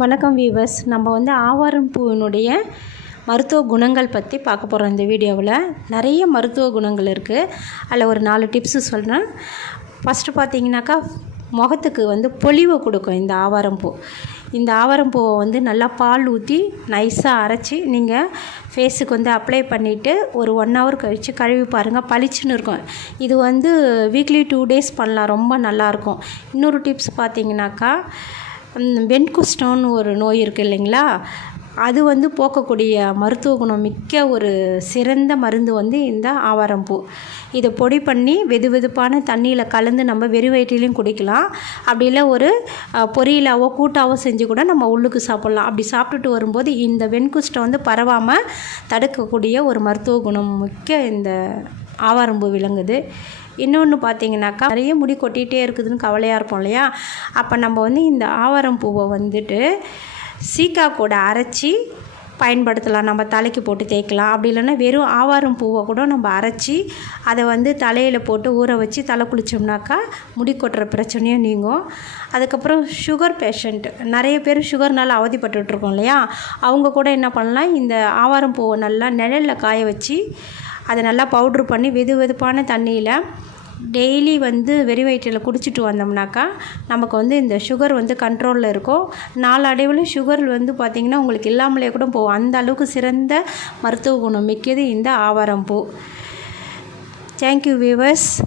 வணக்கம் வீவர்ஸ் நம்ம வந்து ஆவாரம் பூவினுடைய மருத்துவ குணங்கள் பற்றி பார்க்க போகிறோம் இந்த வீடியோவில். நிறைய மருத்துவ குணங்கள் இருக்குது அதில் ஒரு நாலு டிப்ஸு சொல்கிறேன் ஃபஸ்ட்டு பார்த்தீங்கன்னாக்கா முகத்துக்கு வந்து பொலிவை கொடுக்கும் இந்த ஆவாரம் பூ. இந்த ஆவாரம் பூவை வந்து நல்லா பால் ஊற்றி நைஸாக அரைச்சி நீங்கள் ஃபேஸுக்கு வந்து அப்ளை பண்ணிவிட்டு ஒரு ஒன் ஹவர் கழித்து கழுவி பாருங்கள் பளிச்சுன்னு இருக்கும். இது வந்து வீக்லி டூ டேஸ் பண்ணலாம். ரொம்ப நல்லாயிருக்கும் இன்னொரு டிப்ஸ் பார்த்தீங்கன்னாக்கா வெண்குஷ்டம்னு ஒரு நோய் இருக்குது இல்லைங்களா? அது வந்து போக்கக்கூடிய மருத்துவ குணம் மிக்க ஒரு சிறந்த மருந்து வந்து இந்த ஆவாரம்பூ இதை பொடி பண்ணி வெது வெதுப்பான தண்ணியில் கலந்து நம்ம வெறும் வயிற்றிலையும் குடிக்கலாம். அப்படி இல்லை ஒரு பொரியலாவோ கூட்டாவோ செஞ்சு கூட நம்ம உள்ளுக்கு சாப்பிட்லாம். அப்படி சாப்பிட்டுட்டு வரும்போது இந்த வெண்குஷ்டம் வந்து பரவாமல் தடுக்கக்கூடிய ஒரு மருத்துவ குணம் மிக்க இந்த ஆவாரம்பூ விளங்குது. இன்னொன்று பார்த்தீங்கன்னாக்கா நிறைய முடி கொட்டிகிட்டே இருக்குதுன்னு கவலையாக இருப்போம் இல்லையா? அப்போ நம்ம வந்து இந்த ஆவாரம் பூவை வந்துட்டு சீக்கா கூட அரைச்சி பயன்படுத்தலாம். நம்ம தலைக்கு போட்டு தேய்க்கலாம். அப்படி இல்லைன்னா வெறும் ஆவாரம் பூவை கூட நம்ம அரைச்சி அதை வந்து தலையில் போட்டு ஊற வச்சு தலை குளித்தோம்னாக்கா முடி கொட்டுற பிரச்சனையும் நீங்கும். அதுக்கப்புறம் சுகர் பேஷண்ட் நிறைய பேர் சுகர்னால் அவதிப்பட்டுருக்கோம் இல்லையா? அவங்க கூட என்ன பண்ணலாம்? இந்த ஆவாரம் பூவை நல்லா நிழலில் காய வச்சு அதை நல்லா பவுட்ரு பண்ணி வெது வெதுப்பான தண்ணியில் டெய்லி வந்து வெறி வயிற்றில் குடிச்சிட்டு வந்தோம்னாக்கா நமக்கு வந்து இந்த சுகர் வந்து கண்ட்ரோலில் இருக்கும். நாளடைவில் சுகர் வந்து பார்த்திங்கன்னா உங்களுக்கு இல்லாமலே கூட போகும். அந்த அளவுக்கு சிறந்த மருத்துவ குணம் மிக்கது இந்த ஆவாரம் பூ. Thank you viewers